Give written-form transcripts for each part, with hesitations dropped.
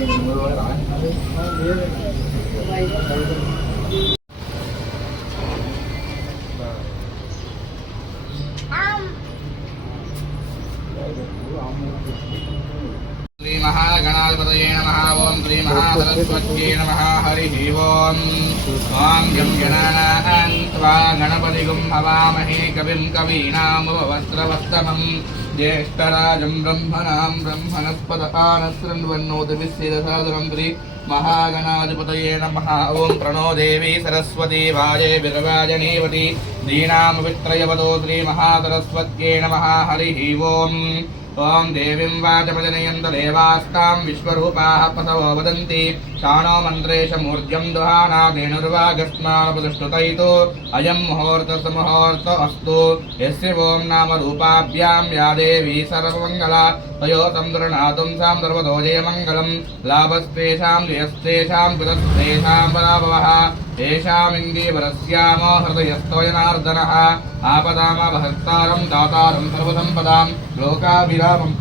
श्री महागणाधिपतये नमः। ओं श्री महासरस्वत्यै नमः। हरिः ओं। ओं गं गणानां त्वा गणपतिगुं हवामहे कविं कवीनामुपवस्त्रवस्तमं ज्येष्ठराजं ब्रह्मणां ब्रह्मणस्पदपानशृण्वन्नोतिभिस्सिरसादरं श्री महागणाधिपतये नमः। ओं प्रणो देवी सरस्वती वाजे विरवाजनीवती दीनामवित्रयवतो श्री महासरस्वत्यै नमः। हरिः ओं। ओं देवीं वाचमजनयन्त देवास्तां विश्वरूपाः पसवो वदन्ति शानो मन्त्रेशमूर्त्यं दुहानादेनुर्वागस्मानुपदुष्टुतैतो अयं मुहूर्तसमुहूर्त अस्तु यस्य ओं नाम रूपाभ्यां या देवी सर्वमङ्गला तयो तं दुर्नातुं सां सर्वतो जयमङ्गलं लाभस्तेषां जयस्तेषां कृतस्तेषां पराभवः येषामिन्दीवरस्यामो हृदयस्थोयनार्दनः आपदामपहर्तारं दातारं सर्वसम्पदां लोकाभिरामं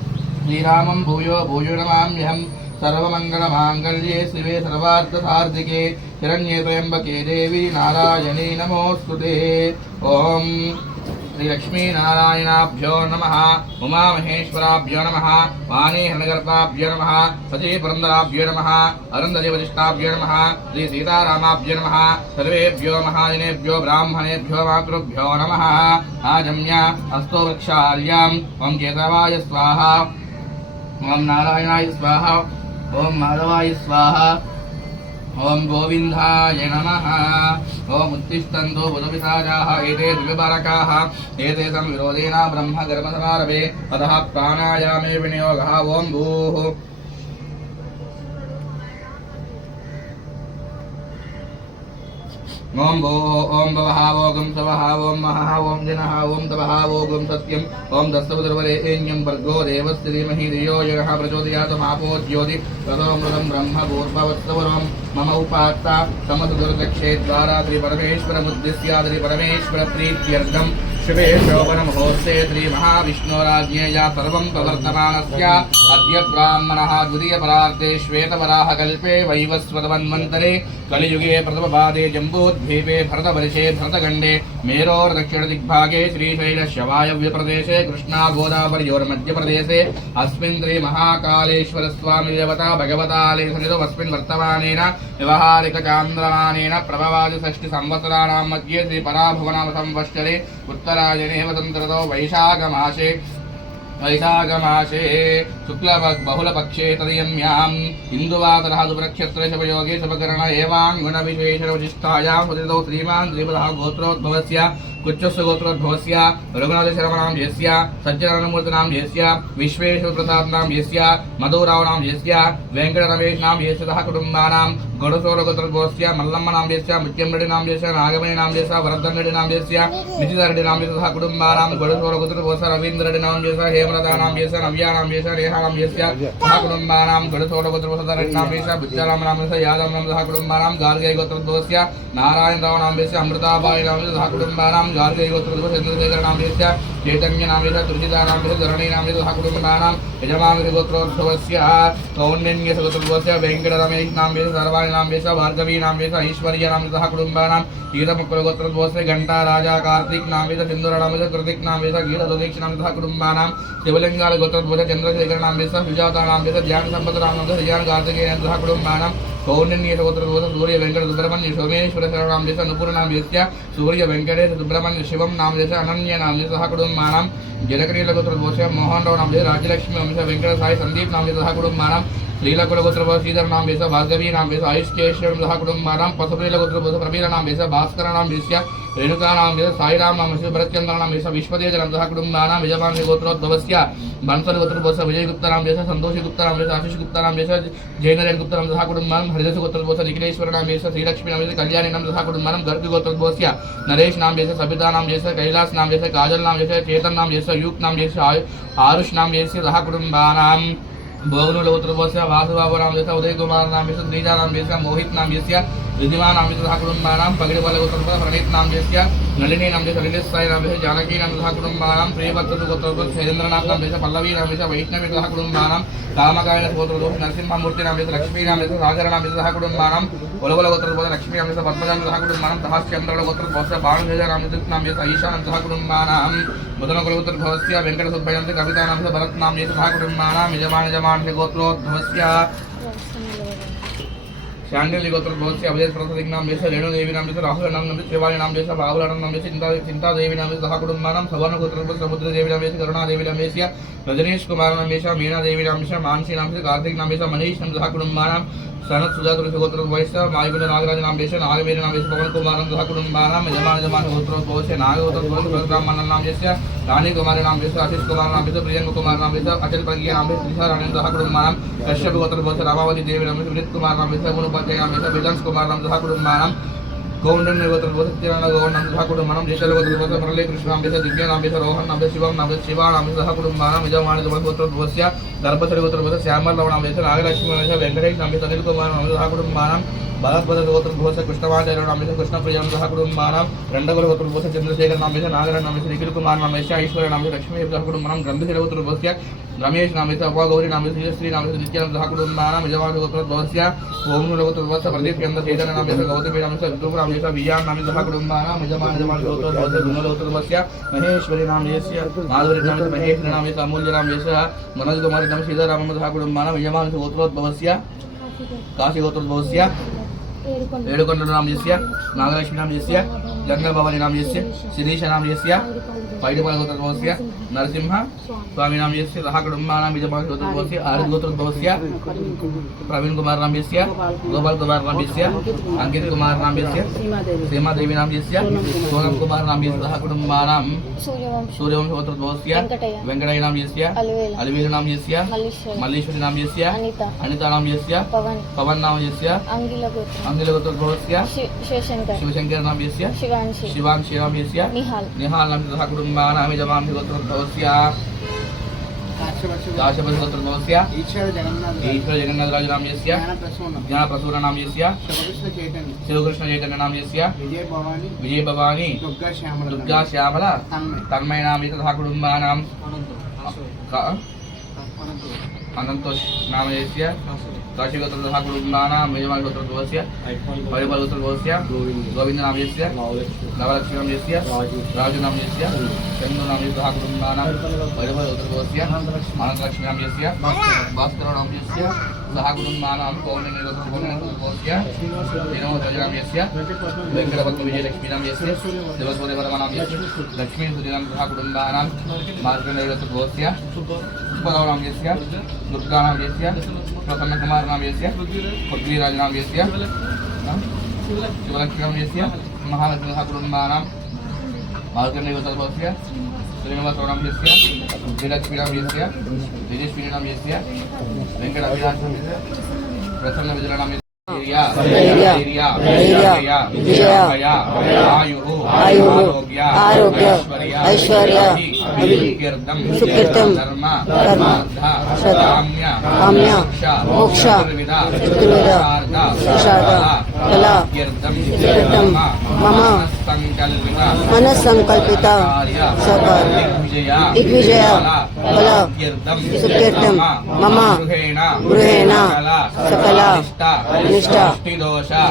श्रीरामं भूयो भूयो नमाम्यहं सर्वमङ्गलमाङ्गल्ये शिवे सर्वार्थसार्धिके शरण्ये त्र्यम्बके देवी नारायणी नमोऽस्तुते। ॐ श्रीलक्ष्मीनारायणाभ्यो नमः। उमामहेश्वराभ्यो नमः। वाणीहरणकर्ताभ्यो नमः। सतीपुरन्दराभ्यो नमः। अरुन्धतिवसिष्ठाभ्यो नमः। श्रीसीतारामाभ्यो नमः। सर्वेभ्यो महाजनेभ्यो ब्राह्मणेभ्यो मातृभ्यो नमः। आजम्य अस्तो वृक्षाल्याम् ॐ केशवाय स्वाहा। ओं नारायणाय स्वाहा। ओं माधवाय स्वाहा। ओं गोविन्दाय नमः। ओं उत्तिष्ठन्तु बुधपिशाचाः एते द्विबालकाः एतेषां विरोधेन ब्रह्मकर्मसमारभे अतः प्राणायामे विनियोगः। ओं भूः ओं भोः ओं भवः ओं सवः ओं महः ओं जनः ओं तपः ओं सत्यम् ओं दस्सवदर्वरेण्यं भर्गो देवस्य धीमहि धियो यो नः प्रचोदयात् मापो ज्योति ततोऽमृतं ब्रह्म भूर्भुवस्सवरं मम उपात्ता समसुदुर्दक्षे द्वारा श्रीपरमेश्वरमुद्दिश्य श्रीपरमेश्वरप्रीत्यर्थं शिवे शोभनमुहूर्ते श्रीमहाविष्णोराज्ञेया सर्वं प्रवर्तमानस्य अद्य ब्राह्मणः द्वितीयपरार्धे श्वेतवराहकल्पे वैवस्वतमन्वन्तरे कलियुगे प्रथमपादे जम्बूद्वीपे भरतवर्षे भरतखण्डे मेरोर्दक्षिणदिग्भागे श्रीशैलशवायव्यप्रदेशे कृष्णागोदावर्योर्मध्यप्रदेशे अस्मिन् श्रीमहाकालेश्वरस्वामिदेवता भगवतालेसनिधमस्मिन् वर्तमानेन व्यवहारिकचान्द्रमानेन प्रभवादिषष्टिसंवत्सराणां मध्ये श्रीपराभवनाम संवत्सरे उत्तरायणे वसन्तऋतौ वैशाखमासे शुक्लबहुलपक्षे तदयम्याम् इन्दुवासरः सुप्रक्षत्रे शुभयोगे शुभकर्ण एवाङ्गुणविशेषविशिष्टायां सुदितौ श्रीमान् श्रीपदः गोत्रोद्भवस्य कुच्छस्य गोत्रोद्भवस्य रघुनाथशर्मणां यस्य सज्जनामूर्तिनां यस्य विश्वेश्वरप्रसादनां यस्य मधुरावनां यस्य वेङ्कटरमेशनां यस्य सह कुटुम्बानां गणसोलगोत्रोद्भवस्य मल्लम्मनां यस्य मुत्यम्रेड्डिनां यस्य नागमणिनां यस्य वरदन्रेड्डिनां यस्य नितिधरेड्डिनां यस्य सह कुटुम्बानां गणसोलगोत्रोद्भवस्य रवीन्द्ररेड्डिनां यस्य हेमलतानां यस्य नव्यानां यस्य रेहानां यस्य सह कुटुम्बानां गणसोलगोत्रोद्भवस्य यस्य बुच्चारामनां यस्य यादवनां सह कुटुम्बानां गार्गे गोत्रोद्भवस्य नारायणरावनां यस्य अमृताबाईनां यस्य सह कुटुम्बानां गार्गे गोत्रोद्भवस्य चन्द्रशेखरनां यस्य चैतन्यनां यस्य तुलसीदानां यस्य धरणीनां यस्य सह कुटुम्बानां यजमानस्य गोत्रोद्भवस्य कौण्डिन्यस्य गोत्रोद्भवस्य वेङ्कटरमेशनां यस्य सर्वाणीनां यस्य भार्गवीनां यस्य ऐश्वर्यनां यस्य सह कुटुम्बानां गीतमुक्कुलगोत्रोद्भवस्य घण्टा राजा कार्तिकनां यस्य सिन्दूरनां यस्य कृतिकनां यस्य गीतदोदीक्षनां यस्य कुटुम्बानां शिवलिङ्गाल गोत्रोद्भवस्य चन्द्रशेखरनां यस्य सुजातानां यस्य ध्यानसम्पदनां यस्य ध्यान कार्तिकेयनां यस्य कुटुम्बानां कौण्डिन्यस्य गोत्रोद्भवस्य सूर्य वेङ्कट सुब्रह्मण्य सोमेश्वर शरणनां यस्य नुपुरनां यस्य सूर्य वेङ्कटेश सुब्रह्मण्य शिवं नाम यस्य अनन्यनां यस्य सह कुटुम्बानां जनकनीलगोत्रोद्भवस्य मोहनराव नाम यस्य राज्यलक्ष्मी नाम यस्य वेङ्कटसाई सन्दीप नाम यस्य सह कुटुम्बानां श्रीलकुलगोत्रोद्भवस्य श्रीधरनां यस्य भार्गवीनां यस्य आयुष्केश्वरं सह कुटुम्बानां पशुप्रीलगोत्रोद्भवस्य प्रवीरनां यस्य भास्करनां यस्य रेणुकानां यस्य साईराम नाम यस्य भरतचन्द्रनां यस्य विश्वतेजनां सह कुटुम्बानां यजमानस्य गोत्रोद्भवस्य बंसलगोत्रोद्भवस्य विजयगुप्तनां यस्य सन्तोषीगुप्तनां यस्य आशिषगुप्तनां यस्य जैनरेणगुप्तनां सह कुटुम्बानां हरिदासगोत्रोद्भवस्य निखिलेश्वरनां यस्य श्रीलक्ष्मीनां यस्य कल्याणीनां सह कुटुम्बानां गर्गगोत्रोद्भवस्य नरेशनां यस्य सबितानां यस्य कैलासनां यस्य काजलनां यस्य चेतननां यस्य यूक्नां यस्य आरुषनां यस्य सह कुटुम्बानां बहुनुलगोत्रस्य वासुबाबुरामस्य उदय कुमार नामस्य द्विजा नामस्य मोहित नामस्य रिधिमा नामस्य सह कुटुम्बानां पगडिबलगोत्रस्य प्रणीत नामस्य नलिनी नामस्य सलिलसाई नामस्य जानकी नामस्य सह कुटुम्बानां प्रियभद्रगोत्रस्य शैलेन्द्रनाथ नामस्य पल्लवी नामस्य वैष्णवी सह कुटुम्बानां कामकायन गोत्रस्य नरसिंहमूर्ति नामस्य लक्ष्मी नामस्य सागर नामस्य सह कुटुम्बानां उलवलगोत्रस्य लक्ष्मी नामस्य पद्मजान सह कुटुम्बानां सहस्रचन्द्रगोत्रस्य बाणभेज नामस्य ईशा नामस्य सह कुटुम्बानां मुदनकुलगोत्रस्य वेंकटसुब्बयन्ति कविता नामस्य भरत नामस्य सह कुटुम्बानां यजमान गोत्रोद्भवस्य शांडिल्य गोत्रोद्भवस्य अवधेश प्रसाद नामस्य रेणुदेवी नामस्य राहुल नामस्य त्रिवाणी नामस्य बाहुल नामस्य चिंतादेवी नामस्य सह कुटुम्बानां सवर्ण गोत्रोद्भवस्य समुद्रदेवी नामस्य करुणादेवी नामस्य रजनीश कुमार नामस्य मीना देवी नामस्य मानसी नामस्य कार्तिक नामस्य मनीष नामस्य सह कुटुम्बानां सनत सुजातुल गोत्रोद्भवस्य मायगुण नागराज नामस्य नागवेद नामस्य पवन कुमार सह कुटुम्बानां यजमान गोत्रोद्भवस्य नागगोत्रोद्भवस्य ब्राह्मण नामस्य रानी कुमार नामस्य आशीष कुमार नामस्य प्रियंक कुमार नामस्य अचल प्रज्ञा नामस्य त्रिशा राणी सह कुटुम्बानां कश्यप गोत्रोद्भवस्य रामावती देवी नामस्य विनीत कुमार नामस्य गुणपते नामस्य विलास कुमार नामस्य सह कुटुम्बानां गौंडन्य गोत्रोद्भवस्य सत्यनारायण गौड़ नामस्य सह कुटुम्बानां जयशल गोत्रोद्भवस्य मुरली कृष्ण नामस्य दिव्या नामस्य रोहन नामस्य शिवम नामस्य शिवा नामस्य सह कुटुम्बानां यजमान गोत्रोद्भवस्य दर्भसरि गोत्रोद्भवस्य श्यामल नामस्य नागलक्ष्मी नामस्य वेंकटेश नामस्य अनिल कुमार नामस्य सह कुटुम्बानां बालपद गोत्रोद्भवस्य कृष्णवाचार्य नामस्य कृष्णप्रिया सह कुटुम्बानां रंडगोल गोत्रोद्भवस्य चंद्रशेखर नामस्य नागराज नामस्य निखिल कुमार नामस्य ऐश्वर्य नामस्य लक्ष्मी सह कुटुम्बानां गंभीर गोत्रोद्भवस्य रमेश नामस्य अपागौरी नामस्य श्री नामस्य नित्यानंद सह कुटुम्बानां यजमान गोत्रोद्भवस्य ओमनुल गोत्रोद्भवस्य प्रदीप चंद्र चैतन्य नामस्य गौतमी नामस्य ऋतुप नामस्य विजयान नामस्य सह कुटुम्बानां यजमान गोत्रोद्भवस्य गुणल गोत्रोद्भवस्य महेश्वरी नामस्य माधुरी नामस्य महेश्वरी नामस्य अमूल्य नामस्य मनोज कुमार नामस्य सीताराम सह कुटुम्बानां यजमान गोत्रोद्भवस्य काशी गोत्रोद्भवस्य ఏడుకొండ నామస్య నాగలక్ష్మి నామస్య గంగాభవాని నామస్య శిరీష నామస్య పైడిపాల గోత్రోద్భవस्य నరసింహ స్వామి నామస్య సహ కుటుంబానాం యజమాన గోత్రోద్భవस्य ఆరుద్ గోత్రోద్భవस्य ప్రవీణ్ కుమార్ నామస్య గోపాల్ కుమార్ నామస్య అంకిత్ కుమార్ నామస్య సీమాదేవి నామస్య సోనం కుమార్ నామస్య సహ కుటుంబానాం సూర్యవంశ గోత్రోద్భవस्य వెంకటయ్య నామస్య అలివేలు నామస్య మల్లీశ్వరి నామస్య అనిత నామస్య పవన్ నామస్య अंगिल गोत्रोद्भवस्य शिवशंकर नामस्य शिवांशी नामस्य निहाल नामस्य सह कुटुम्बानां यजमान गोत्रोद्भवस्य काश्यप गोत्रोद्भवस्य ईश्वर जगन्नाथ नामस्य ज्ञानप्रसून नामस्य शिवकृष्ण चैतन्य नामस्य विजय भवानी दुर्गा श्यामल तन्मय नामस्य सह कुटुम्बानां अनंतोष नामस्य काशी गोत्रोद्भवस्य सह कुटुम्बानां यजमान गोत्रोद्भवस्य परिमल गोत्रोद्भवस्य गोविंद नामस्य नवलक्ष्मी नामस्य राजू नामस्य चंदू नामस्य सह कुटुम्बानां परिमल गोत्रोद्भवस्य अनंतलक्ष्मी नामस्य भास्कर नामस्य सह कुटुम्बानां कौंडिन्य गोत्रोद्भवस्य विनोद नामस्य वेंकटपद्म विजयलक्ष्मी नामस्य देवसूर्य वर्मा नामस्य लक्ष्मी सुजनां सह कुटुम्बानां मार्कण्डेय गोत्रोद्भवस्य सुपदव नामस्य दुर्गा नामस्य प्रसन्न कुमार नामस्य पृथ्वीराज नामस्य शिवलक्ष्मी नामस्य महालक्ष्मी सह कुटुम्बानां मार्कण्डेय गोत्रोद्भवस्य श्रीनिवास नामस्य विजयलक्ष्मी नामस्य तेजस्विनी नामस्य वेंकटविलास नामस्य प्रसन्न विजय नामस्य आरोग्य ऐश्वर्य सुकीर्तम धर्म काम्य मोक्ष कला मम मनस्संकल्पित सकल दिग्विजय कला सुकीर्तम मम गृहेण सकल निष्ठा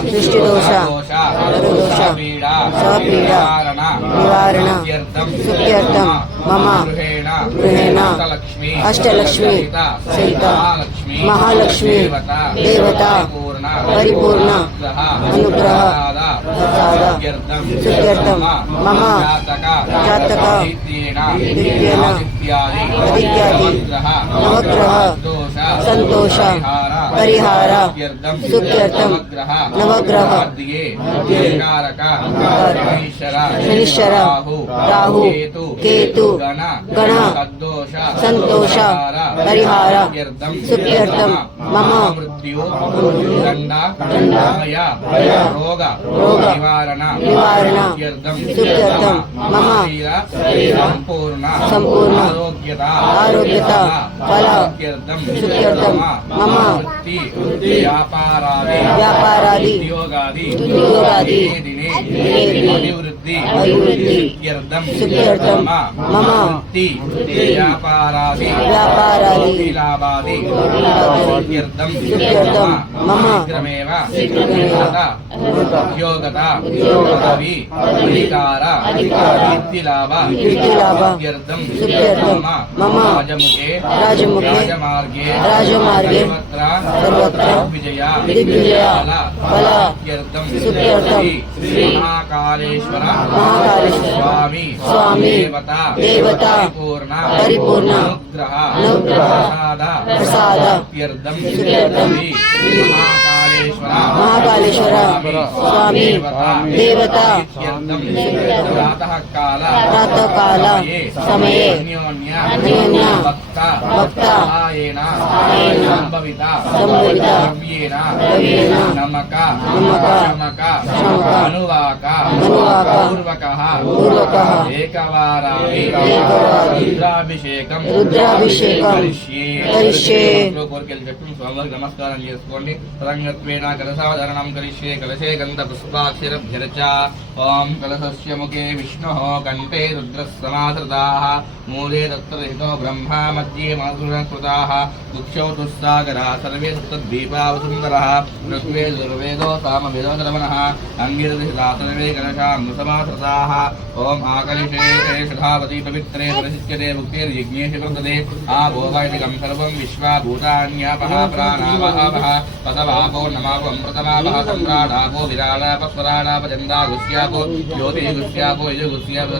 दृष्टिदोष नरदोष सपीडा निवारण सुख्यर्थम मम गृहेण अष्टलक्ष्मी सहित महालक्ष्मी देवता परिपूर्ण अनुग्रह प्रसाद सुख्यर्थम मम जातक विद्येन आदित्यादि नवग्रह संतोष పరిహార సుఖ్యర్థం నవగ్రహ శనీశ్వర రాహు కేతు గణ సంతోష పరిహార సుఖ్యర్థం మమ రోగ నివారణ సుఖ్యర్థం మమ సంపూర్ణ ఆరోగ్యత ఫల సుఖ్యర్థం మమ వ్యాపారాది ఉద్యోగాది అభివృద్ధి సుఖ్యర్థం మమ వ్యాపారాది లాభాది సుఖ్యర్థం మమ ఉద్యోగత పదవి అధికార కీర్తిలాభ సుఖ్యర్థం మమ రాజముఖే రాజమార్గే సర్వత్ర దిగ్విజయ ఫల సుఖ్యర్థం మహాకాళేశ్వర స్వామి దేవత పరిపూర్ణ అనుగ్రహ ప్రసాద సుఖ్యర్థం మహాకాళేశ్వర స్వామి దేవత ప్రాతకాల సమయే అన్యోన్య భక్త సంభవిత ద్రవ్యేణ నమక శమక అనువాక పూర్వకః ఏకవారామి రుద్రాభిషేకం కరిష్యే. కోరికలు చెప్పి స్వామివారికి నమస్కారం చేసుకోండి. తదంగత్వేన కలశావధారణం కరిష్యే. కలశే గంధ పుష్పాక్షరభ్యర్చ. ఓం కలశస్య ముఖే విష్ణుః కంఠే రుద్రः సమాశ్రితాః మూలే దత్తరహితో బ్రహ్మ మధ్యే మాధురకృతాః ముఖ్యౌ దుస్సాగరः సర్వే సప్తద్వీపా వసుంధరः ఋగ్వేదో సామవేదో శ్రవణः అంగిరదిహితా సర్వే కలశాం సమాశ్రితాః. ఓం ఆకలిషే షధావతి పవిత్రే ప్రసిద్ధ్యతే ముక్తిర్యజ్ఞేషు ప్రదదే ఆభోగైతికం సర్వం విశ్వాభూతాన్యాపః ప్రాణావహావః పదవాపో నమాపో అమృతమాపః సమ్రాడాపో విరాళాపస్వరాళాపజందాగుస్యాపో జ్యోతిగుస్యాపో యజుగుస్యాపో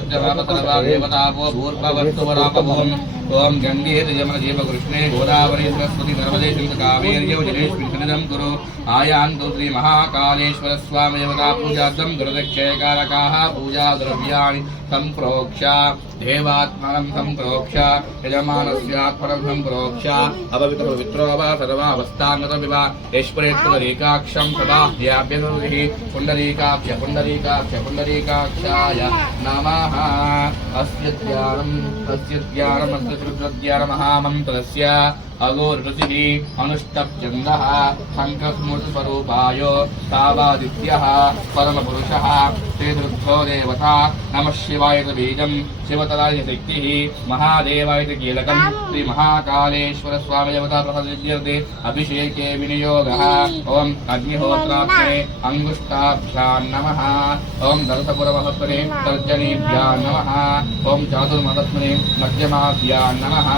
దేవతాపో భూర్భవత్తువరాపభూం. ఓం గంగే యమన కృష్ణే గోదావరి సరస్వతి నర్మదే సింధు కావేర్యౌ జలేష్మిం కురు. ఆయాంతు శ్రీ మహాకాళేశ్వర స్వామి దేవతా పూజార్థం దురదక్షయకారకాః పూజా ద్రవ్యాణి సంప్రోక్ష దేవాత్మనం సంప్రోక్ష యజమానస్యాత్మనం సంప్రోక్ష అపవిత్ర పవిత్రో వా సర్వావస్థాంగత వివ యష్పరేత్పరేకాక్షం సదాభ్యాభ్యసర్విః పుండరీకాక్ష పుండరీకాక్ష పుండరీకాక్షాయ నమః. అస్య ధ్యానం అస్య మహామంత్రస్య అగోర్ఋషిః అనుష్టప్ఛందః శంఖస్మృతిస్వరూపాయ తావాదిత్యః పరమపురుషः శ్రీదృగ్ధో దేవత నమః శివాయ బీజం శివతరాయ శక్తిః మహాదేవాయ కీలకం శ్రీ మహాకాళేశ్వర స్వామి దేవతా ప్రసాద్యర్థే అభిషేకే వినియోగः. ఓం అగ్నిహోత్రాత్మనే అంగుష్టాభ్యాం నమః. ఓం దర్శపురమహత్మనే తర్జనీభ్యాం నమః. ఓం చాతుర్మహత్మనే మధ్యమాభ్యాం నమః.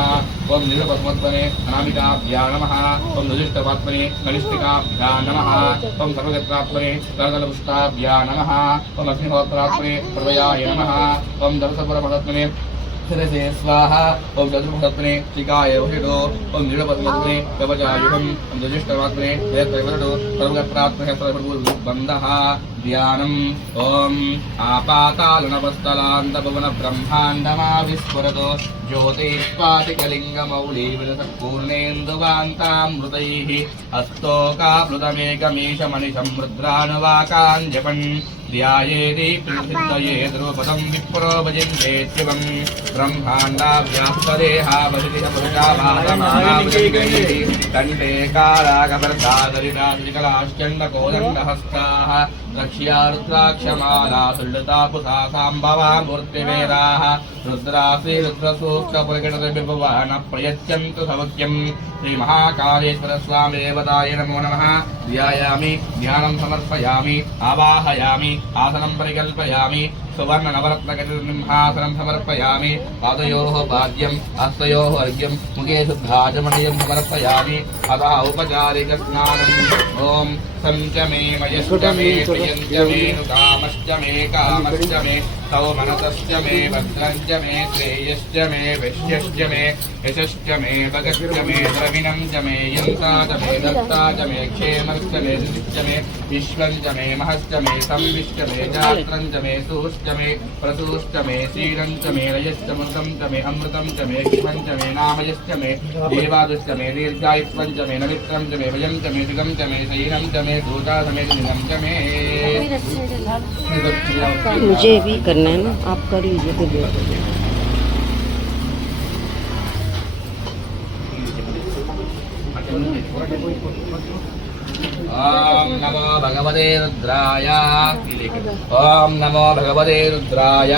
ఓం నిరుపద్మత్మనే అనామికాభ్యాం నమః. ఓం నిజిష్టపాత్మనే కనిష్ఠికాభ్యాం నమః. ఓం సర్వగత్రాత్మనే కరదలపుష్టాభ్యాం నమః. ఓం అగ్నిహోత్రాత్మనే హృదయాయ నమః. ఓం దర్శపురమహత్మనే శిరసే స్వాహ. ఓం చతుర్ముఖత్మనే శిఖాయ వహిడో. ఓం నిరుపద్మత్మనే కవచాయుధం. ఓం జ్యేష్ఠమాత్మనే వేత్రైవరుడు సర్వగత్రాత్మనే సర్వబంధః. ధ్యానం. ఓం ఆపాతాళనవస్థలాంతభువన బ్రహ్మాండమా విస్ఫురతో జ్యోతిష్పాటికలింగమౌళీ విలసత్పూర్ణేందువాంతామృతైః హస్తోకాప్లుతమేకమీశమణి సముద్రానువాకాన్ జపన్ ధ్యాయేది ప్రసిద్ధయే ద్రౌపదం విప్రో భజించేత్యువం బ్రహ్మాండాభ్యాస్తదేహావసితిహమృషామాదమానాభుజంగైః కంఠే కారాగభర్తాదరినాశికలాశ్చండకోదండహస్తాః రక్ష్యా రుద్రాక్షమాలా సుల్లితాపుసా సాంబవా మూర్తివేదాః రుద్రాశ్రీ రుద్రసూక్తపురగణవిభువన ప్రయచ్చంతు సౌఖ్యం. శ్రీ మహాకాళేశ్వర స్వామి దేవతాయ నమో నమః. ధ్యాయామి ధ్యానం సమర్పయామి ఆవాహయామి ఆసనం పరికల్పయామి సువర్ణ నవరత్నగజసింహాసనం సమర్పయామి. పాదయోః పాద్యం హస్తయోః అర్ఘ్యం ముఖే శుద్ధాచమణీయం సమర్పయామి. అతః ఔపచారిక స్నానం. ఓం సంచ మే మయశ్చ మే ప్రియంచ మే కామశ్చ మే सौमनसश्च मे भद्रञ्च मे श्रेयश्च मे वैश्यश्च मे यशश्च मे भगश्च मे द्रविणं च मे यन्ता च मे दत्ता च मे क्षेमश्च मे धृतिश्च मे विश्वं च मे महश्च मे संविश्च मे जात्रं च मे सुश्च मे प्रसूश्च मे क्षीरं च मे रयश्च मृतं च मे अमृतं च मे शिवं च मे नामयश्च मे देवादुश्च मे दीर्घायुत्वं च मे नमित्रं च मे भयं च मे सुगं च मे शयनं च मे दूता च मे दिनं च मे। मुझे भी करना है ना, आप कर लीजिए तो दे। ओम नमो भगवते रुद्राय। ओम नमो भगवते रुद्राय।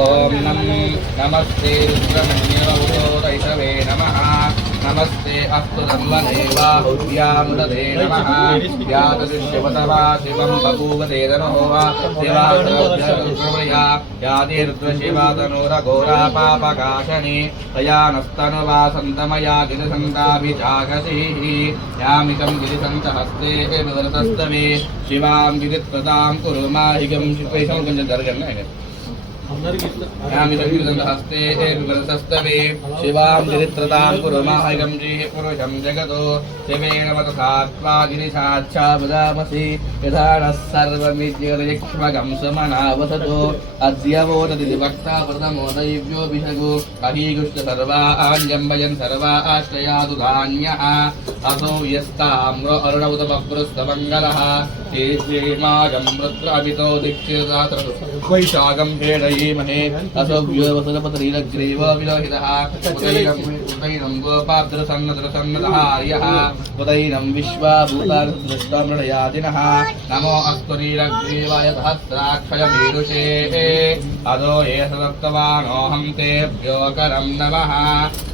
ओम नमस्ते रुद्रमन्योदयिषवे नमः। नमस्ते अस्तु धर्मदेवाहुभ्यामुदते नमः। यादृश्यवतवा शिवं बभूवते तनोवा शिवाया यादे रुद्रशिवा तनोरघोरा पापकाशने तया नस्तनुवा सन्तमया गिरिसन्ताभिजागसीः यामिकं गिरिसन्तहस्ते विवरतस्तवे शिवां गिरित्प्रदां कुरु माहिकं शिवैषं दर्गन् हस्ते विवरतस्तवे शिवां गिरित्रतां कुरु माहिकं पुरुषं जगतो शिवेन वतसात्वा गिरिशाच्छा वदामसि यथा नः सर्वमिज्यक्ष्मगं समनावसतो अद्य वोदति वक्ता प्रथमो दैव्यो भिषगो अहीगुष्ट सर्वाञ्जम्बयन् सर्वा आश्रयातु धान्यः असौ यस्ताम्रो अरुणौतपपुरस्तमङ्गलः श्रीमागं रुद्राभितो दीक्षितात्र वैशाखं हेडयीमहे असौ व्योवसुरपतरीलग्रीवो विलोहितः उदैनं गोपाद्रसन्नदरसन्नदहार्यः उदैनं विश्वाभूतादृष्टामृडयादिनः नमो अस्तु नीलग्रीवाय सहस्राक्षयमीरुषे अदो ये सदत्तवानोऽहं तेभ्यो करं नमः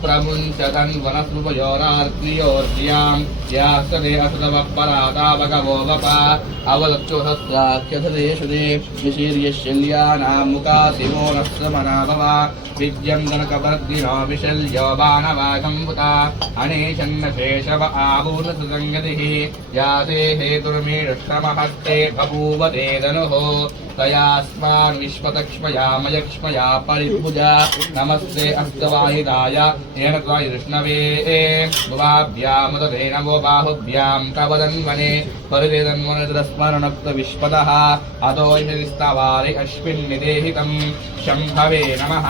प्रमुञ्चतन्वनस्रुपयोरार्क्रियोर्ज्यां यास्तदे असदवपराता भगवो वप अवदक्षुहस्राख्यधदेशुदे विशीर्यशल्यानां मुखासिमो नस्समनाभव विद्यं गणकवर्धिनो विशल्यो बाणवाघम्बुता अनेशन्नशेषव आभूतसुसङ्गतिः याते हेतुर्मीडक्षमहस्ते बभूव ते धनुः तयास्मान् विश्वतक्ष्मया मयक्ष्मया परिभुजा नमस्ते अस्तवाहिदाय येन त्वायुष्णवे भुवाभ्यामुदते नमो बाहुभ्यां कवदन्वने परिवेदन्वनस्मरणक्तविश्वतः अतो यदिस्तवारि अश्विन्निदेहितं शम्भवे नमः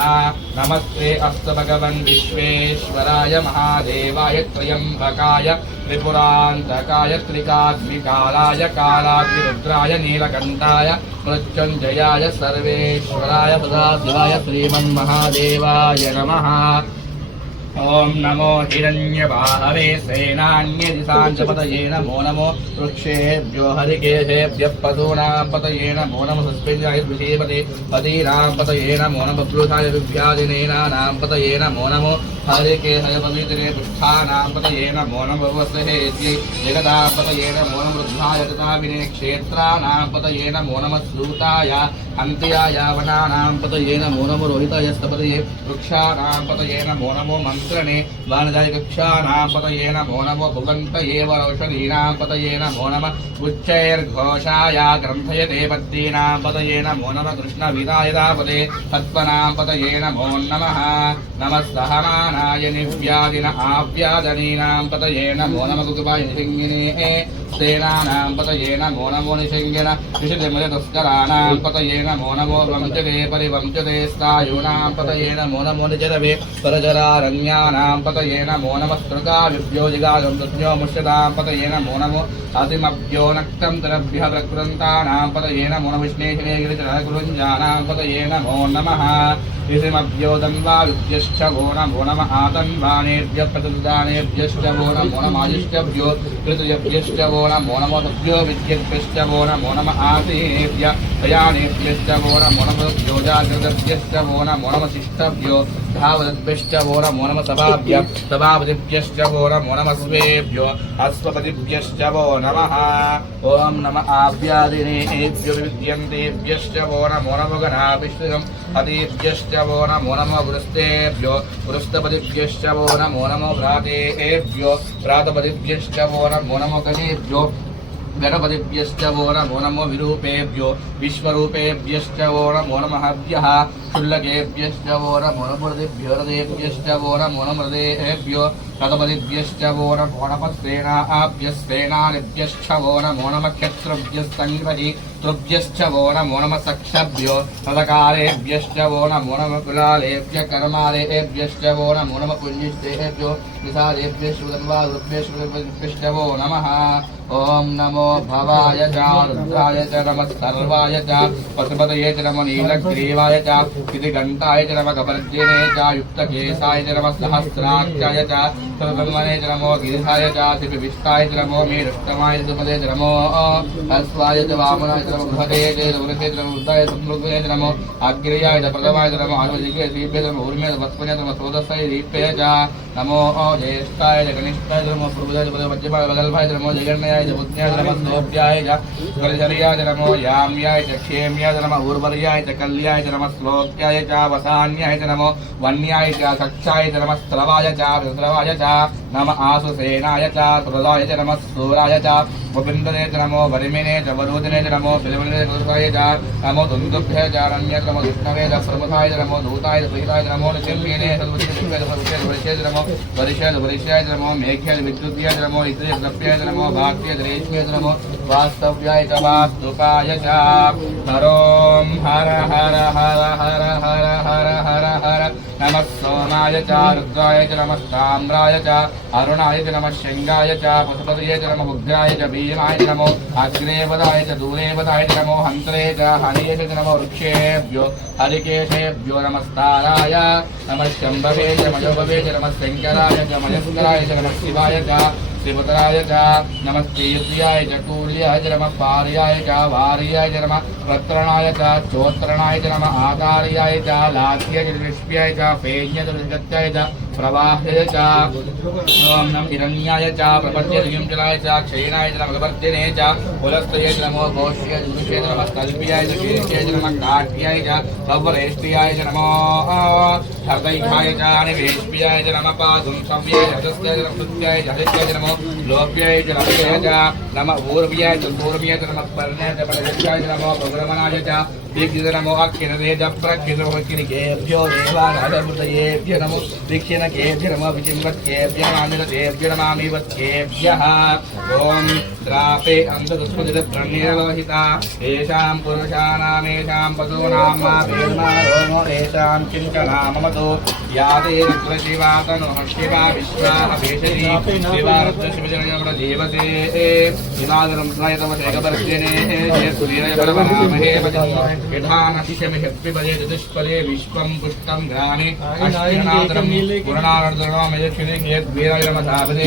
नमस्ते अस्तु भगवन् विश्वेश्वराय महादेवाय त्र्यम्बकाय त्रिपुरान्तकाय त्रिकाग्निकालाय कालाग्निरुद्राय नीलकण्ठाय मृत्युञ्जयाय सर्वेश्वराय सदाशिवाय श्रीमन्महादेवाय नमः। ओम नमो हिरण्यवाहवे सेनान्यदिशाञ्चपतये नमो नमो वृक्षेभ्यो हरिकेशेभ्यः पशूनां पतये नमो नमो सस्पेन्द्रायुर्विषेपते पतीनां पतये नमो नमो पुरुषाय विभ्यादिनेनानां पतये नमो नमो हरिकेशय पवित्रे पुष्ठानां पतये नमो नमो वसहेत्यै जगदां पतये नमो नमो रुद्धाय तथाविने क्षेत्राणां पतये नमो नमः श्रूताय अन्त्याय वनानां पतये नमो नमो रोहिताय स्तपतये वृक्षाणां पतये नमो नमो मंत्रणे वानदाय कक्षानां पतये नमो नमो भुवन्तये वरौषधीनां पतये नमो नमः उच्चैर्घोषाय ग्रन्थयते पद्दीनां पतये नमो नमः कृष्णविदाय दापदे तत्त्वनां पतये नमो नमः नमः सहमानाय निव्यादिन आव्यादनीनां पतये नमो नमः कुकुपाय निषङ्गिने सेनानां पतये नमो नमो निषङ्गिन विशुद्धिमृतस्कराणां पतये नमो नमो वंशते परिवंशते स्थायूनां पतये नमो नमो निजरवे परजरारण्यानां पतये नमो नमः स्त्रकाविभ्यो जिगागं तज्ञो मुष्यतां पतये नमो नमो अतिमभ्यो नक्तं तरभ्यः प्रकृन्तानां पतये नमो नमः विष्णेशिने गिरिचरकुरुञ्जानां पतये नमो नमः ऋषिमभ्यो दन्वायुभ्यश्च वो नमो नमः आतन्वानेभ्यः प्रतिदानेभ्यश्च वो नमो नमः आयुष्टभ्यो ऋतुभ्यश्च वो नमो नमो तभ्यो विद्यभ्यश्च वो नमो नमः आसीनेभ्यः प्रयाणेभ्यश्च वो नमो नमः जागृतभ्यश्च वो नमो नमः शिष्टभ्यो धावद्भ्यश्च वो नमो नमः सभाभ्यः सभापतिभ्यश्च वो नमो नमः स्वेभ्यो अश्वपतिभ्यश्च वो नमः ओम नमः आव्यादिनेभ्यो विद्यन्तेभ्यश्च वो नमो नमः गणाभिषेकम् अतिभ्यश्च वो नमो नमः गुरुस्तेभ्यो गुरुस्तपतिभ्यश्च वो नमो नमो भ्रातेभ्यो भ्रातपतिभ्यश्च वो नमो नमो गणेभ्यो गणपतिभ्यश्च वो नमो विरूपेभ्यो विश्वरूपेभ्यश्च वो नमःभ्यः क्षुल्लकेभ्यश्च वो नमोदेभ्यश्च वो नमोदेभ्यो भगवतिभ्यश्च वो नमोनमस्त्रेणाभ्यस्त्रेणादिभ्यश्च वो नमोनमक्षत्रभ्यस्सङ्ग्रहीतृभ्यश्च वो नमोनमसक्षभ्यो तदकारेभ्यश्च वो नमोनमकुलालेभ्य कर्मालेभ्यश्च वो नमोनमपुण्यश्चेभ्यो निषादेभ्यश्च वो नमः। ओम नमो भवाय च रुद्राय च नमः सर्वाय च पशुपतये च नमो नीलग्रीवाय च स्थितिघण्टाय च नमः कपर्दिने च युक्तकेशाय च नमः सहस्राक्षाय च सर्वमने च नमो गिरिधाय च दिव्यविष्टाय च नमो मेरुष्टमाय च दुपदे च नमो अश्वाय च वामनाय च नमो बृहते च वृते च नमो रुद्राय च समृद्धये च नमो अग्रयाय च प्रथमाय च नमो आनुजिके दीपे च नमो ऊर्मे च वत्पने च नमो स्रोतस्साय दीपे च नमो ज्येष्ठाय च कनिष्ठाय च नमो पूर्वजाय च मध्यमाय वल्लभाय च नमो जगन्नाय च बुद्ध्याय च नमो सोऽप्याय च कलिचर्याय च नमो याम्याय च क्षेम्याय च नमो उर्वर्याय च कल्याय च नमः श्लोक्याय च वसान्याय च नमो वन्याय च कक्षाय च नमः स्रवाय च विस्रवाय च नम आसुसेनाय च प्रदाय च नमः सूराय च गोविन्दने च नमो वरिमिने च वरोदिने च नमो बिलवने च च नमो दुन्दुभ्ये च रण्ये च नमो विष्णवे च प्रमुखाय च नमो दूताय च प्रीताय च नमो नित्यम्येने च नमो वरिष्याय च नमो मेघ्याय च विद्युत्याय च नमो इन्द्रिय द्रव्याय च नमो भाग्याय च रेष्म्याय च नमो वास्तव्याय च वास्तुकाय च हरों हर हर हर हर हर हर हर हर नमः सोमाय च रुद्राय च नमः ताम्राय च अरुणाय च नमः शृंगाय च पशुपतये च नमः उग्राय च भीमाय च नमो अग्रेवदाय च दूरेवदाय च नमो हंत्रे च हरिये च नमो वृक्षेभ्यो हरिकेशेभ्यो नमस्ताराय नमः शम्भवे च मयोभवे च नमः शङ्कराय च मयस्कराय च नमः शिवाय च श्रीपतराय च नमस्तीर्याय च कूर्याय च नमः पार्याय च वार्याय च नमः प्रत्रणाय च चोत्रणाय च नमः आधार्याय च लाध्याय च विष्प्याय च फेन्याय च विगत्याय च प्रवाहाय च ओम नमः हिरण्याय च प्रपद्यजलाय च क्षयणाय च नमः गवर्धने च पुलस्तये च नमो घोष्याय च दुष्ये च नमः कल्प्याय च कीर्त्याय च नमः काट्याय च भवरेष्ट्याय च नमो हृदयाय च निवेश्याय च नमः पादुं सव्याय च हस्तस्याय च नमः च हरित्याय च नमो लोप्याय च लभ्याय च नमः ऊर्व्याय च पूर्व्याय च नमः पर्ण्याय च परजत्याय च नमो भगवमनाय च दीक्षित नमो अक्षिणते च प्रक्षिणकेभ्यो देवानाथमृतयेभ्यो नमो दीक्षिणकेभ्यो नमो विचिन्वत्केभ्यो नानिरतेभ्यो नमामिवत्केभ्यः ओम द्रापे अंधदुष्पदिप्रणीरलोहिता येषां पुरुषाणामेषां पशूनां मा वेद्मा रोमो येषां किञ्चनाममतो याते रुद्रशिवातनो शिवा विश्वाः वेशरी शिवा रुद्रशिवजनयमृदेवसे हिमागरं प्रयतमशेखपर्जने सुनीरयबलवनामहे यथानशिषमिषत्पिबले चतुष्पदे विश्वं पुष्टं ग्रामे अष्टनादरं पुराणार्दनोमयक्षिणिकेद्वीरमधापदे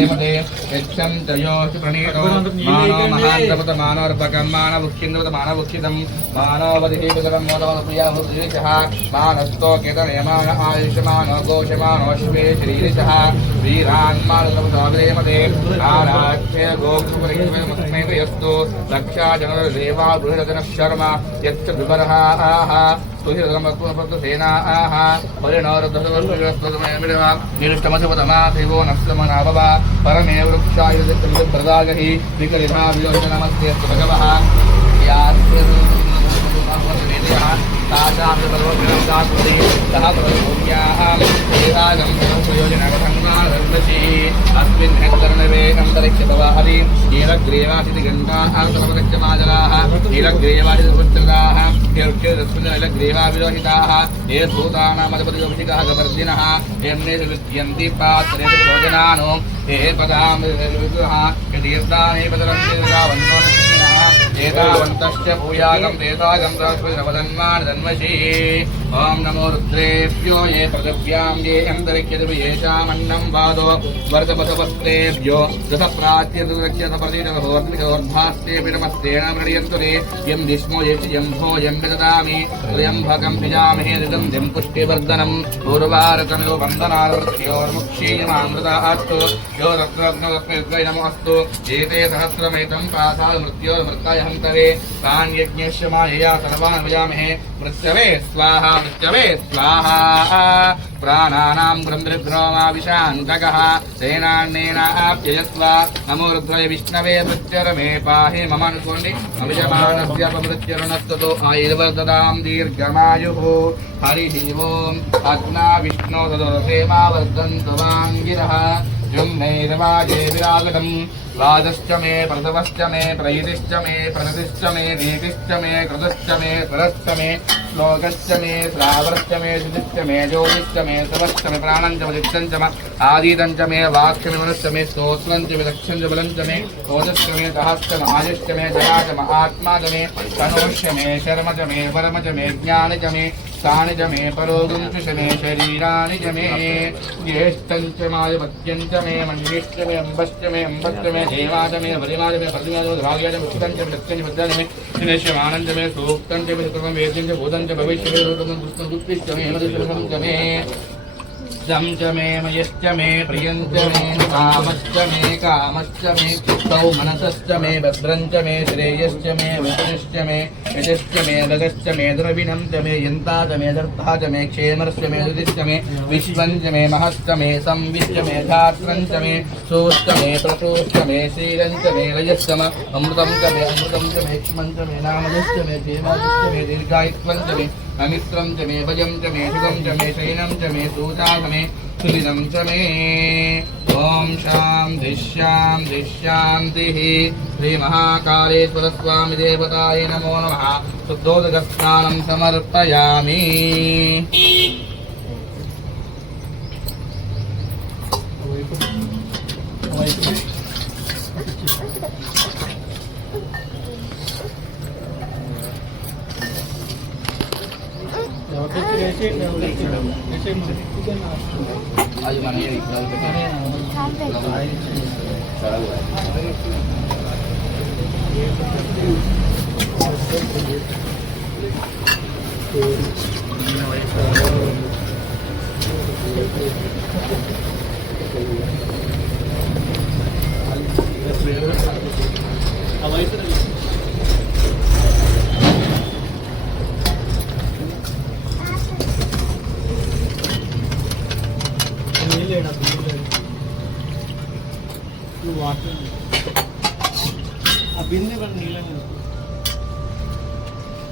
यक्षं त्रयोषु प्रणीतो मानो महान्तपत मानोर्भकं मानवुक्षिन्दवत मानवुक्षितं मानवदिहिपदं मोदवदप्रियाहुर्दिशः मानस्तो केतनयमान आयुष्यमानो घोषमानो शिवे शरीरिशः वीरान् मानवदपदे आराख्य गोक्षुपरिमेतयस्तु रक्षा जनदेवा बृहदनः शर्म यच्च विवरः सुहिरदमसेनाः परिणोरद्धमयमिडः निरुष्टमसुपतमासेवो नस्तमनाभव परमे वृक्षाय प्रदागहि विकलिता विलोहित नमस्ते भगवः अस्मिन् हेक्तर्णवे अन्तरिक्षपवाहरि नीलग्रीवासितिगण्डाः नीलग्रीवासितपुत्रदाः नीलग्रीवाविलोहिताः ये भूतानामधिपतियोभिषिकाः गवर्धिनः यन्ने विद्यन्ति पात्रे भोजनानो हे पदामृतः तीर्थानि पदरन्ति एतावन्तश्च भूयागं देतागं सहस्रवदन्मान् जन्मसि ओम नमो रुद्रेभ्यो ये पृथिव्यां ये अन्तरिक्षदिव येषामन्नं वादो वर्धपथवस्तेभ्यो दशप्राच्यदुरक्ष्यतप्रतिरहोर्धास्तेऽपि नमस्तेन मृण्यन्तु यं विष्णो ये यं भो यं विददामि त्र्यम्बकं भिजामहे ऋतं दिं पुष्टिवर्धनं पूर्वारकमिव वन्दनार्घ्योर्मुक्षीयमामृतास्तु यो रत्नरत्नरत्नद्वै नमोऽस्तु एते सहस्रमेतं पासाद मृत्योर्मृताय हन्तवे तान् यज्ञस्य मायया सर्वान् भजामहे मृत्यवे स्वाहा मृत्यवे स्वाहा प्राणानां ब्रह्मृद्रोमा विशान्तकः सेनान्नेनाप्ययस्व नमो रुद्रय विष्णवे मृत्युर्मे पाहि मम अनुकोण्डि अभिजमानस्य अपमृत्युर्नस्ततो आयुर्वर्धतां दीर्घमायुः हरिः ओम् अग्ना विष्णो तदोसेमा वर्धन्तु वाङ्गिरः जुम्नैर्वाजे विरागतम् वादश्च मे प्रसवश्च मे प्रैतिश्च मे प्रणतिश्च मे दीतिश्च मे कृतश्च मे स्वरश्च मे श्लोकश्च मे श्रावरश्च मे शुचिश्च मे ज्योतिश्च मे सवश्च मे प्राणञ्च वदिष्टञ्च मे आदितञ्च मे वाक्च मे मनश्च मे स्तोत्रञ्च मे दक्षञ्च बलञ्च मे ओजश्च मे सहश्च मे आयुश्च मे जया च मे आत्मा च मे तनोश्च मे शर्म च मे परम च मे ज्ञान च मे स्थानि च मे परोगं च मे शरीराणि च मे ज्येष्ठञ्च मायपत्यञ्च मे मन्यश्च मे अम्बश्च मे अम्बश्च मे देवा च मे वरिमा च मे प्रतिमा च भाग्या च मुक्तं च मे सत्यं च भद्राणि मे निश्चयमानं च मे सूक्तं च मे सुकृतं वेद्यं च भूतं च भविष्यति रूपं कृष्णं गुप्तिश्च मे मधुसुरं च मे च मे मयश्च मे प्रियञ्च मे कामश्च मे सौमनसश्च मे भद्रञ्च मे श्रेयश्च मे विष्णुश्च मे यशश्च मे भगश्च मे द्रविणं च मे यन्ता च मे दर्ता च मे क्षेमश्च मे दुतिश्च मे विश्वञ्च मे महश्च मे संविश्च मे धात्रञ्च मे सोश्च मे प्रसोश्च मे शीलञ्च मे रजश्च मे अमृतं च मे क्ष्मञ्च मे नामजश्च मे देवाश्च मे दीर्घायुत्वञ्च मे अमित्रं च मे भजं च मे सुखं च मे शयनं च मे सूता च मे सुलिनं च मे ॐ शान्तिः शान्तिः श्रीमहाकालेश्वरस्वामी देवताय नमो नमः शुद्धोदकस्नानं समर्पयामि आज माने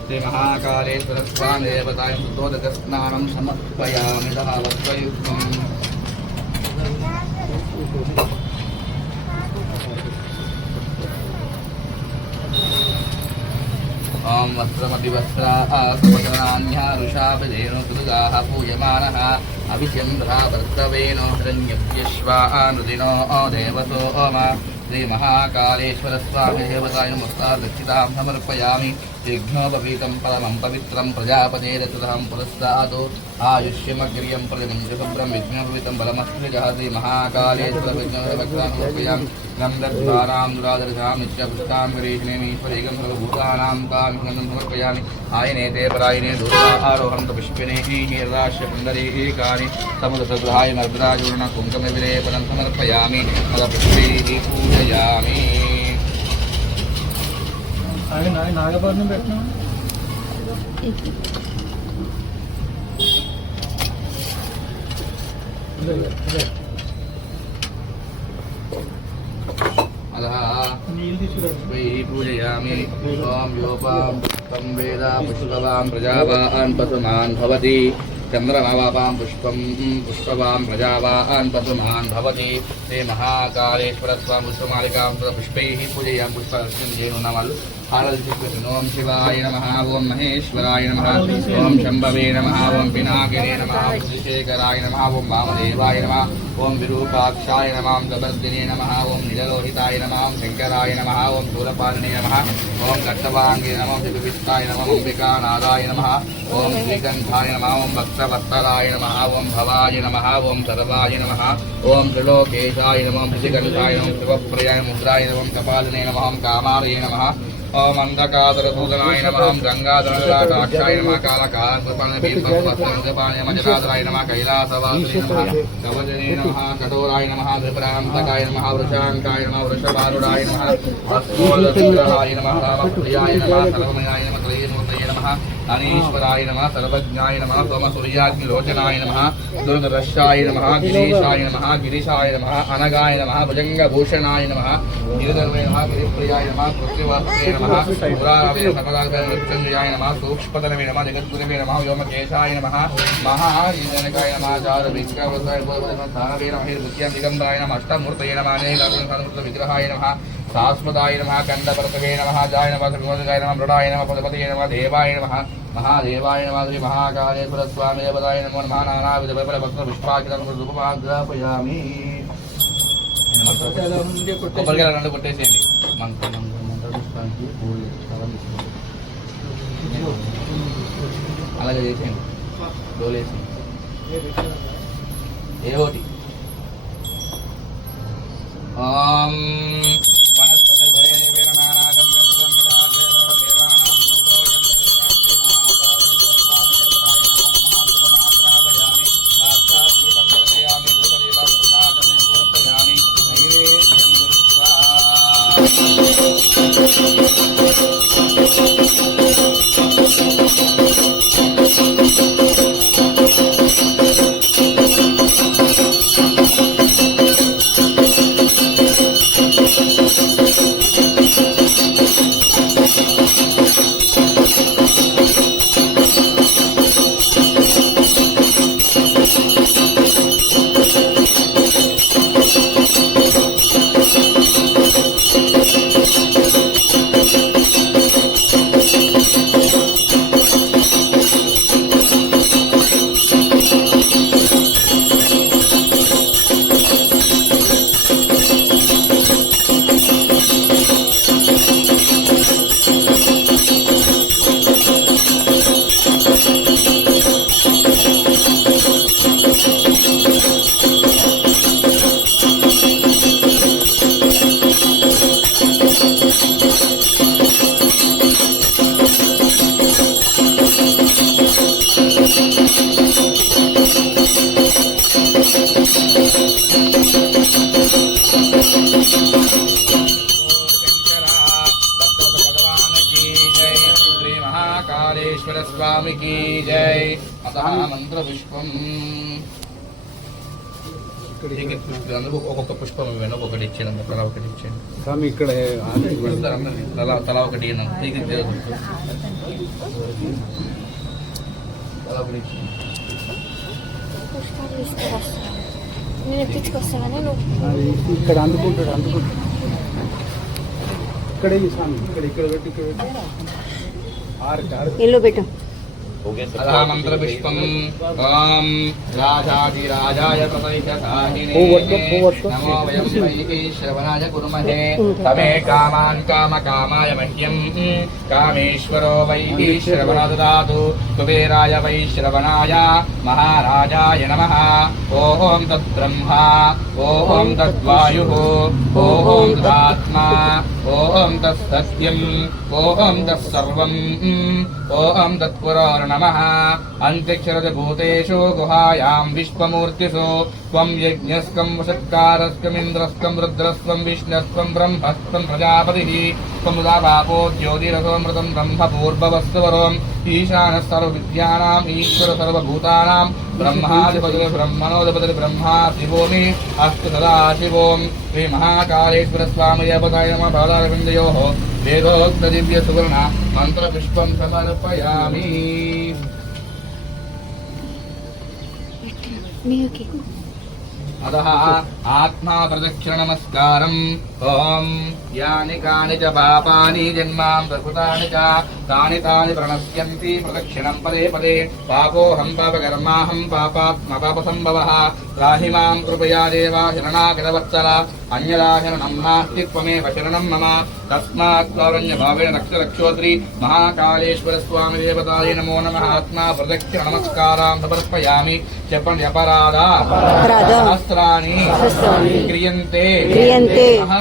श्री महाकालेश्वर स्वामी देवताय शुद्धोदक स्नानं समर्पयामि धावत्वयुक्तम् ॐ वस्त्रमतिवस्त्राः समदनान्यारुषाभिधेनु दुर्गाः पूयमानः अभिचन्द्रा वर्तवेनो हिरण्यव्यश्वानुदिनो देवतो ओम श्री महाकालेश्वर स्वामी देवताय नमस्कारदक्षितां समर्पयामि विघ्नोपवीतं परमं पवित्रं प्रजापतेरतुरहं पुरस्तादो आयुष्यमग्रियं प्रतिमञ्जुशुभ्रं विघ्नोपवीतं बलमस्त्रिजः श्री महाकालेश्वर विघ्नोपवीतं गन्धद्वारां दुरादर्शामित्यपुष्टां गरीष्णेमीश्वरेकं सर्वभूतानां कामिकं समर्पयामि आयनेते परायणे दूरारोहं पुष्पिने हीर्दाश्यपुण्डरीकानि समुद्रसद्हाय मर्द्राचूर्णकुङ्कुमविलेपनं समर्पयामि मदपुष्पैः पूजयामि नागपौर्णమి పెట్టినా पूजयामि ओम योपां पुष्पं वेद पुष्पवान् प्रजावान् पशुमान् भवति चन्द्रमावापां पुष्पं पुष्पवान् प्रजावान् पशुमान् भवति श्री महाकालेश्वर स्वामी पुष्पमालिकां पुष्पैः पूजयामि पुष्पार्चनं नामालु ओम शिवाय नमः ओम महेश्वराय नमः ओम शंभवे नमः ओम पिनाकिने नमः ओम श्रीशेखराय नमः ओम वामदेवाय नमः ओम विरूपाक्षाय नमः ओम गबर्दिने नमः ओम नीललोहिताय नमः ओम शंकराय नमः ओम शूलपालिने नमः ओम कट्टवांगे नमः ओम दिव्यविष्टाय नमः ओम अंबिकानादाय नमः ओम श्रीकंठाय नमः ओम भक्तवत्सलाय नमः ओम भवाय नमः ओम सर्वाय नमः ओम त्रिलोकेशाय नमः ओम ऋषिकंठाय नमः शिवप्रियाय मुद्राय नमः ओम कपालिने नमः ओम कामालये नमः ओम अंधकासुरसूदनाय नमः ओम गंगाधरराक्षाय नमः कालकालकपालने मजराधराय नमः कैलासवासिने नमः कवचने नमः कठोराय नमः त्रिपुरान्तकाय नमः वृषांकाय नमः वृषभारूढाय नमः भस्मोदग्रहाय नमः रामप्रियाय नमः सर्वमयाय नमः त्रयीमूर्तये नमः अनीश्वराय नमः सर्वज्ञाय नमः सोमसूर्याग्निलोचनाय नमः दुर्दर्शाय नमः गिरीशाय नमः गिरीशाय नमः अनगाय नमः भुजङ्गभूषणाय नमः गिरिधर्वे नमः गिरिप्रियाय नमः पृथ्वीवर्ते नमः पुरावे सकलाय नमः सूक्ष्मतनवे नमः जगद्गुरवे नमः व्योमकेशाय नमः महाजनकाय नमः चारुविक्रमोदय धानवे नमः हिरद्यां दिगम्बराय नमः अष्टमूर्तये नमः अनेकाग्निविग्रहाय नमः शाश्वताय नमः कंडपर्तवे नमः जाय नमः सर्वोदकाय नमः मृडाय नमः पदपतये नमः देवाय नमः महादेवाय नमः श्री महाकालेश्वर स्वामी देवताय नमो नमः नानाविध पुष्पाक्षरं रूपमाग्रापयामि కొబ్బరికాయలు రెండు కొట్టేసేయండి మంత్ర పుష్పానికి పూలు అలాగే చేసేయండి డోలేసి ఏ ఒకటి कालेश्वर स्वामी की जय। अतः मंत्र पुष्पम ఒక్కొక్క పుష్పం ఇవ్వండి, ఒక్కొక్కటి ఇచ్చేయండి, తలా ఒకటి ఇచ్చేయండి స్వామి. ఇక్కడ తలా ఒకటి తలా ఒకటి ఇచ్చేయండి. ఇక్కడ అందుకుంటాడు ఇక్కడే స్వామి. ఇక్కడ పెట్టి ఎల్లో పెట్టు. अतः मंत्र पुष्पम ओम राजाधिराजाय तथैषाहिने नमो वयं वै श्रवणाय कुर्महे तमे कामान् कामकामाय मह्यं कामेश्वरो वै श्रवण ददातु कुबेराय वै श्रवणाय महाराजाय नमः। ओम तद्ब्रह्मा ओम तद्वायुः ओम तदात्मा ओम तत्सत्यम् ओम तत्सर्वम् ओम तत्पुरो नमः। अंत्यक्षरभूतेषु गुहायां विश्वमूर्तिषु त्वं यज्ञस्कं वषट्कारस्कमिन्द्रस्कं रुद्रस्कं विष्णस्कं ब्रह्मस्कं प्रजापतिः त्वमुदापापो ज्योतिरसोऽमृतं ब्रह्म पूर्ववस्वरोम् ईशानः सर्वविद्यानाम् ईश्वर सर्वभूतानां ब्रह्माधिपतिः ब्रह्मणोऽधिपतिः ब्रह्मा शिवोऽमि अस्तु सदा शिवोम्। श्री महाकालेश्वर स्वामी देवताय नमः। पादारविन्दयोः वेदोक्त दिव्य सुवर्ण मंत्र पुष्पं समर्पयामि। अतः आत्मा प्रदक्षिण नमस्कारम्। ओम यानि कानि च पापानि जन्मां प्रकृतानि च तानि तानि प्रणश्यन्ति प्रदक्षिणं पदे पदे। पापोऽहं पापकर्माहं पापात्मा पापसम्भवः त्राहि मां कृपया देवा शरणागतवत्सल अन्यदा शरणं नास्ति त्वमेव शरणं मम। तस्मात् त्वरण्यभावेन रक्षरक्षोत्री महाकालेश्वर स्वामी देवताय नमो नमः। आत्मा प्रदक्षिण नमस्कारान् समर्पयामि। जपराधा सहस्राणि क्रियन्ते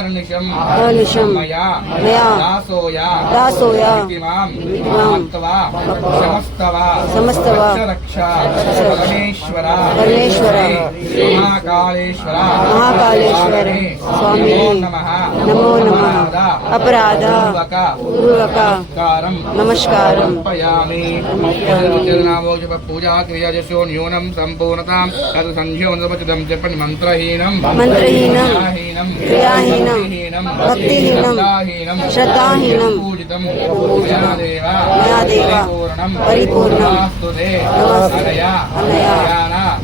అహర్నిశం అహర్నిశం మయా మయా దాసోయా దాసోయా ఇతిమాం ఇతిమాం మత్వా సమస్తవా సమస్తవా రక్ష పరమేశ్వర పరమేశ్వర మహాకాళేశ్వర మహాకాళేశ్వర స్వామి నమో నమః అపరాధ పూర్వక నమస్కారం సమర్పయామి పూజా క్రియాజశో న్యూనం సంపూర్ణతాం తత్ సంధ్యోపచితం చెప్పండి మంత్రహీనం మంత్రహీనం క్రియాహీనం భక్తిహీనం శ్రద్ధాహీనం పూజితం మయాదేవ పరిపూర్ణం నమస్తే అనయా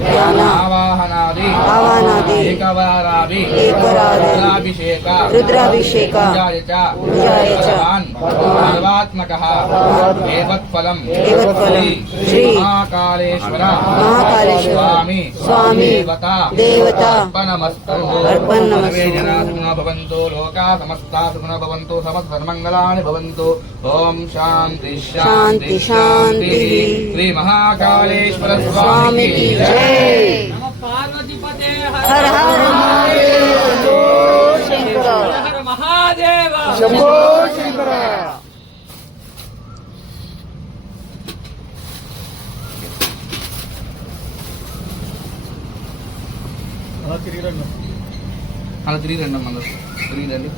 ధ్యాన ఆవాహనాది ఏకవారాది రుద్రాభిషేక రుద్రాభిషేక పూజాయ చ సర్వాత్మకః ఏవత్ఫలం శ్రీ మహాకాళేశ్వర మహాకాళేశ్వర స్వామి దేవత అర్పణమస్తు అర్పణమస్తు. సర్వే జనా సుఖినో భవంతు లోకా సమస్తా సుఖినో భవంతు సమస్తన్మంగళాని భవంతు ఓం శాంతి శాంతి శాంతి. శ్రీ మహాకాళేశ్వర స్వామికి స్వామికి జై. హర హర మహాదేవ శంకర శంభో శంకర అలా తిరిగి రండి అమ్మ అందరూ తిరిగి రండి